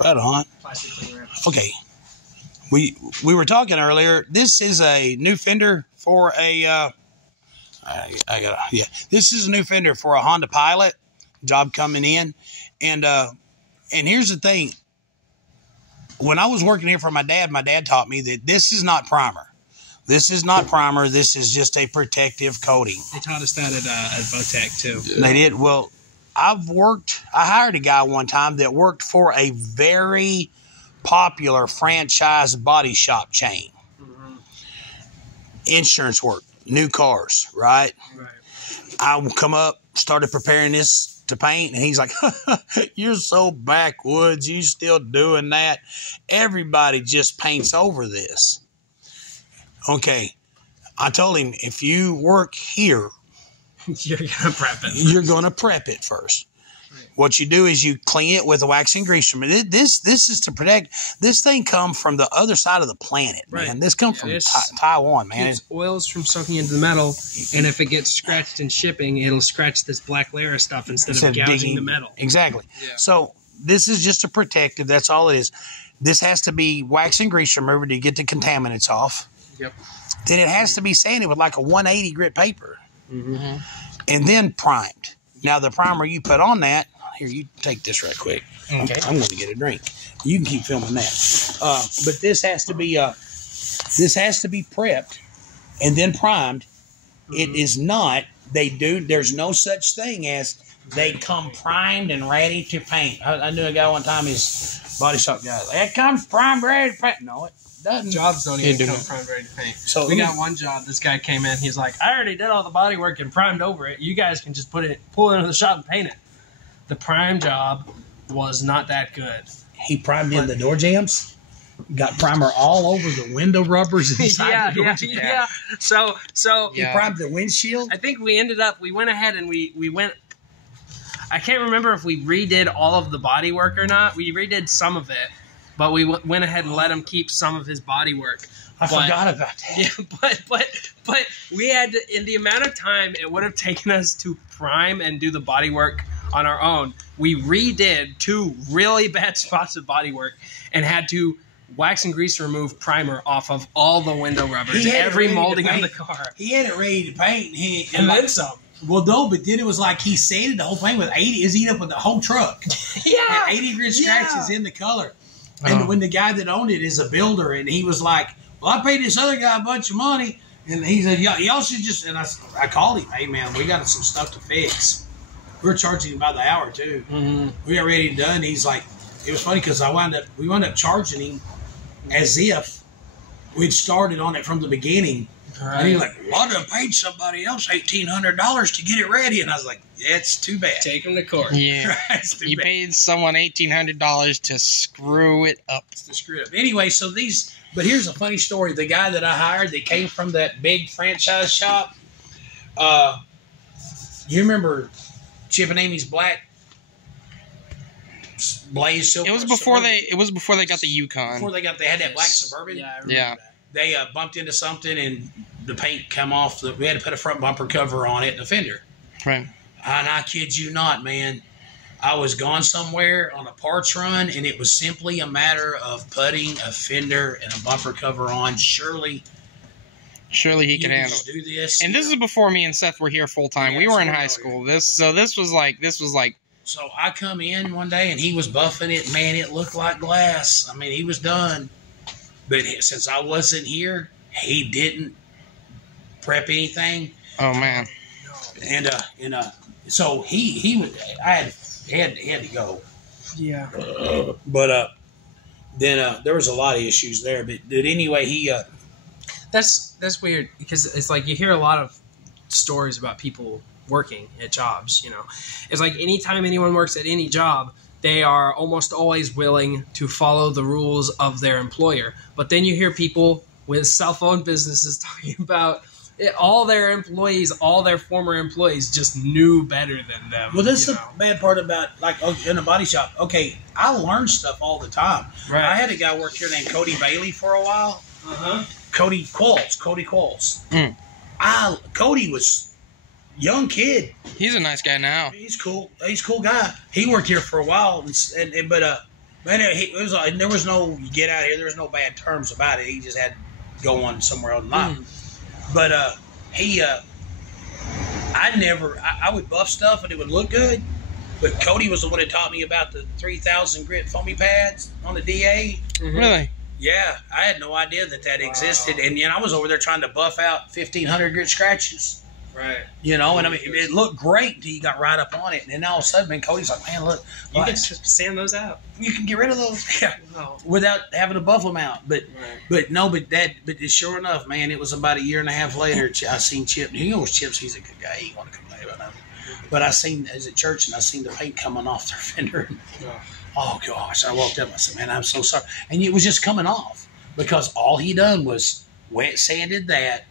Right on. Plastic cling wrap. Okay. We were talking earlier. This is a new fender for a. This is a new fender for a Honda Pilot. Job coming in, and here's the thing. When I was working here for my dad taught me that this is not primer. This is not primer. This is just a protective coating. They taught us that at Votech too. They did. Well, I hired a guy one time that worked for a very popular franchise body shop chain. Mm-hmm. Insurance work, new cars, right? Right. I would come up, started preparing this to paint, and he's like, "You're so backwoods. You still doing that? Everybody just paints over this." Okay, I told him, if you work here, you're gonna prep it. You're gonna prep it first. Right. What you do is you clean it with a wax and grease remover. This is to protect. This thing come from the other side of the planet, man. Right. This comes from Taiwan, man. It's oils from soaking into the metal, and if it gets scratched in shipping, it'll scratch this black layer of stuff instead of gouging digging the metal. Exactly. Yeah. So this is just a protective. That's all it is. This has to be wax and grease remover to get the contaminants off. Yep. Then it has to be sanded with like a 180 grit paper. Mm-hmm. And then primed. Now, the primer you put on that, here, you take this right quick. Okay. I'm going to get a drink. You can keep filming that. But this has to be prepped and then primed. Mm-hmm. It is not, there's no such thing as they come primed and ready to paint. I knew a guy one time, his body shop guy, it comes primed, ready to paint. No, it doesn't. Jobs don't even come primed, ready to paint. So we got one job. This guy came in. He's like, I already did all the body work and primed over it. You guys can just pull it into the shop and paint it. The prime job was not that good. He primed in the door jambs. Got primer all over the window rubbers inside the door jambs. Yeah. So he primed the windshield. I think we went ahead and we went. I can't remember if we redid all of the body work or not. We redid some of it. But we went ahead and let him keep some of his body work. I forgot about that. Yeah, but we had to, in the amount of time it would have taken us to prime and do the body work on our own, we redid 2 really bad spots of body work and had to wax and grease remove primer off of all the window rubbers, every molding on the car. He had it ready to paint. And then some. Well, no, but then it was like he sanded the whole thing with 80. Is eat up with the whole truck. Yeah. And 80 grit scratches in the color. And when the guy that owned it is a builder, and he was like, well, I paid this other guy a bunch of money. And he said, y'all should just, and I called him, hey, man, we got some stuff to fix. We're charging him by the hour, too. Mm-hmm. We got ready and done. He's like, it was funny because we wound up charging him as if we'd started on it from the beginning. Right. And he was like, well, I done paid somebody else $1,800 to get it ready. And I was like, yeah, it's too bad. Take him to court. Yeah. You paid someone $1,800 to screw it up. Anyway, but here's a funny story. The guy that I hired that came from that big franchise shop, you remember Chip and Amy's black Blaze Silver? It was before they got the Yukon. They had that black Suburban. Yeah, I remember that. They bumped into something and the paint come off. We had to put a front bumper cover on it and a fender. Right. And I kid you not, man. I was gone somewhere on a parts run, and it was simply a matter of putting a fender and a bumper cover on. Surely he could handle it. Do this. And this is before me and Seth were here full time. We were in high school. This was like. So I come in one day and he was buffing it. Man, it looked like glass. I mean, he was done. But since I wasn't here, he didn't prep anything. Oh man. And so I had to go. Yeah. But then there was a lot of issues there. But anyway, That's weird because it's like you hear a lot of stories about people working at jobs. It's like anytime anyone works at any job, they are almost always willing to follow the rules of their employer. But then you hear people with cell phone businesses talking about all their employees, all their former employees just knew better than them. Well, that's the bad part about, like, in a body shop. Okay, I learn stuff all the time. Right. I had a guy work here named Cody Bailey for a while. Uh-huh. Cody Qualls. Mm. Cody was young kid. He's a nice guy now. He's cool. He's a cool guy. He worked here for a while, but But it was there was no get out of here. There was no bad terms about it. He just had to go on somewhere else in life. But I would buff stuff and it would look good. But Cody was the one that taught me about the 3,000 grit foamy pads on the DA. Really? Yeah, I had no idea that existed, and I was over there trying to buff out 1,500 grit scratches. Right. And I mean, it looked great until you got right up on it, and then all of a sudden, man, Cody's like, man, look, You can sand those out. You can get rid of those, Wow. without having to buff them out. But sure enough, man, it was about a year and a half later. I seen Chip. He knows Chip's. He's a good guy. He want to complain about nothing. But I was at church and I seen the paint coming off their fender. Oh gosh! I walked up. I said, man, I'm so sorry. And it was just coming off because all he done was wet sanded that.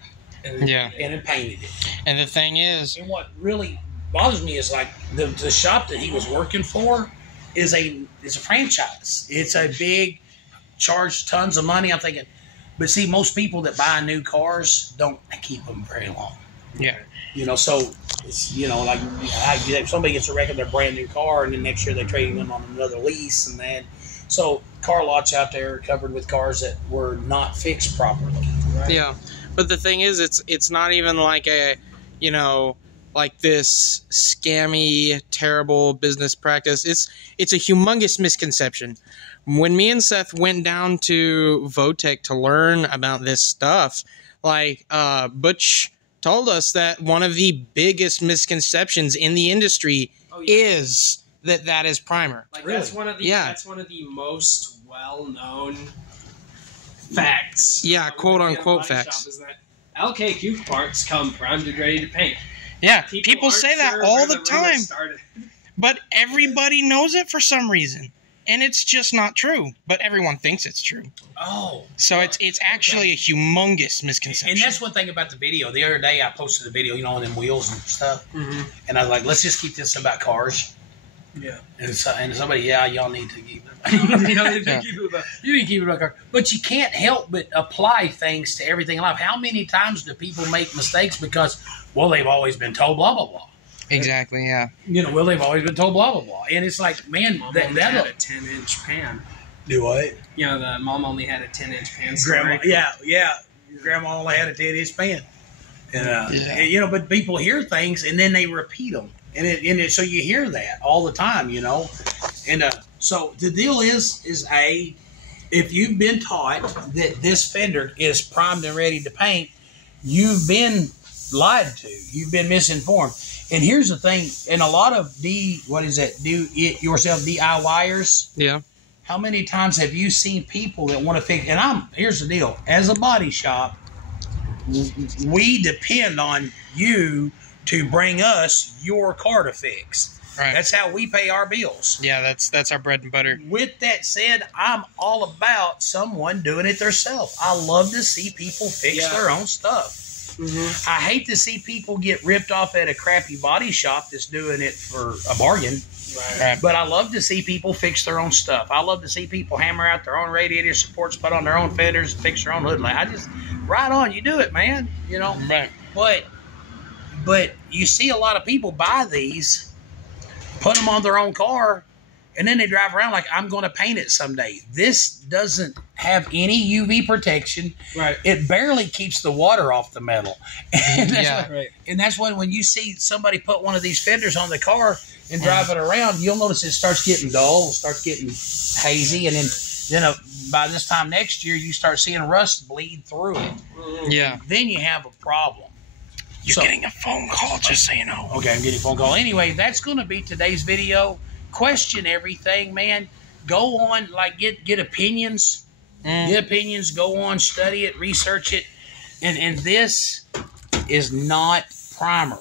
And then painted it. And the thing is, and what really bothers me is like the shop that he was working for is a franchise. It's a big charge tons of money. I'm thinking, but see, most people that buy new cars don't keep them very long. Yeah. So it's like if somebody gets a wreck of their brand new car, and then next year they're trading them on another lease, and then so car lots out there are covered with cars that were not fixed properly. Right? Yeah. But the thing is, it's not even like a, like this scammy, terrible business practice. It's a humongous misconception. When me and Seth went down to Votech to learn about this stuff, like Butch told us that one of the biggest misconceptions in the industry is that is primer. Like that's one of the most well-known facts. Yeah, quote unquote facts. Is that LKQ parts come primed and ready to paint. Yeah, people say that all the time. But everybody knows it for some reason. And it's just not true. But everyone thinks it's true. Oh. So it's actually a humongous misconception. And that's one thing about the video. The other day I posted a video, on them wheels and stuff. Mm-hmm. And I was like, let's just keep this about cars. Yeah. And somebody, y'all need to keep it. You need to keep it about cars. But you can't help but apply things to everything in life. How many times do people make mistakes because, they've always been told blah, blah, blah. Exactly, yeah. They've always been told blah, blah, blah. And it's like, man, that had a 10-inch pan. Do what? The mom only had a 10-inch pan. Grandma, yeah. Grandma only had a 10-inch pan. And, but people hear things and then they repeat them. And so you hear that all the time, And so the deal is if you've been taught that this fender is primed and ready to paint, you've been lied to. You've been misinformed. And here's the thing, and a lot of do-it-yourself DIYers. Yeah. How many times have you seen people that want to fix? And here's the deal: as a body shop, we depend on you to bring us your car to fix. Right. That's how we pay our bills. Yeah, that's our bread and butter. With that said, I'm all about someone doing it themselves. I love to see people fix their own stuff. Mm-hmm. I hate to see people get ripped off at a crappy body shop that's doing it for a bargain. Right. But I love to see people fix their own stuff. I love to see people hammer out their own radiator supports, put on their own fenders, fix their own hood light. Right on, you do it, man. Right. But you see a lot of people buy these, put them on their own car, and then they drive around like, I'm going to paint it someday. This doesn't have any UV protection. Right. It barely keeps the water off the metal. And that's when you see somebody put one of these fenders on the car and drive it around, you'll notice it starts getting dull, starts getting hazy, and then by this time next year, you start seeing rust bleed through it. Yeah. Then you have a problem. You're getting a phone call, just so you know. Okay, I'm getting a phone call. Anyway, that's going to be today's video. Question everything, man. Go on, get opinions. Get opinions. Go on, study it, research it. And this is not primer.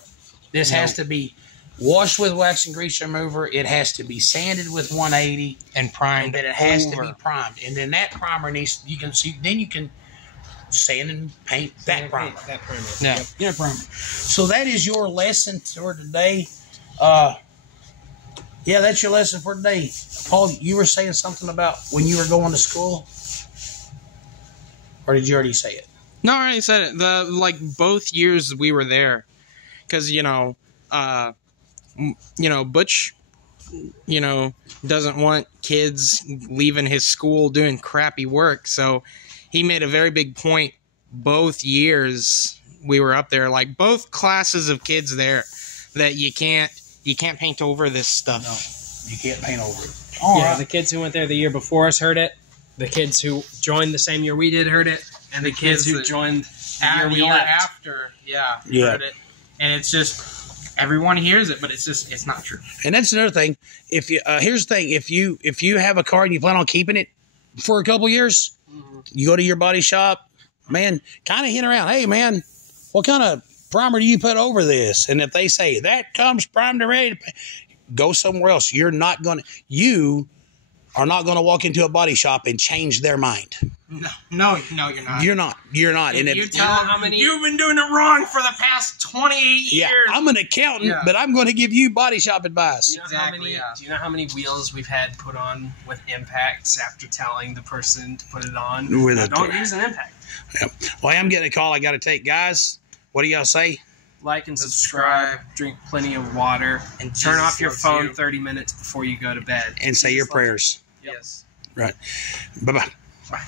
This has to be washed with wax and grease remover. It has to be sanded with 180 and primed. And then it has to be primed. And then that primer needs. You can sand and paint that primer. Yeah. Yeah, primer. So that is your lesson for today. Yeah, that's your lesson for today. Paul, you were saying something about when you were going to school? Or did you already say it? No, I already said it. Both years we were there. Because, Butch, you know, doesn't want kids leaving his school doing crappy work. So he made a very big point both years we were up there, like both classes of kids there, that you can't paint over this stuff. No, you can't paint over it. Yeah, the kids who went there the year before us heard it. The kids who joined the same year we did heard it, and the kids who joined the year we left after, heard it. And it's just everyone hears it, but it's not true. And that's another thing. If you here's the thing: if you have a car and you plan on keeping it for a couple years, you go to your body shop, man, kind of hint around. Hey, man, what kind of primer do you put over this? And if they say that comes primed and ready, go somewhere else. You are not going to walk into a body shop and change their mind. No, you're not. You're not. And if you tell them how many you've been doing it wrong for the past 28 years. Yeah, I'm an accountant, but I'm going to give you body shop advice. Do you know how many wheels we've had put on with impacts after telling the person to put it on? Don't use an impact. Yeah. Well, I'm getting a call I got to take. Guys, what do y'all say? Like and subscribe, drink plenty of water, and turn off your phone 30 minutes before you go to bed. And say your prayers. Yes. Right. Bye-bye. Bye.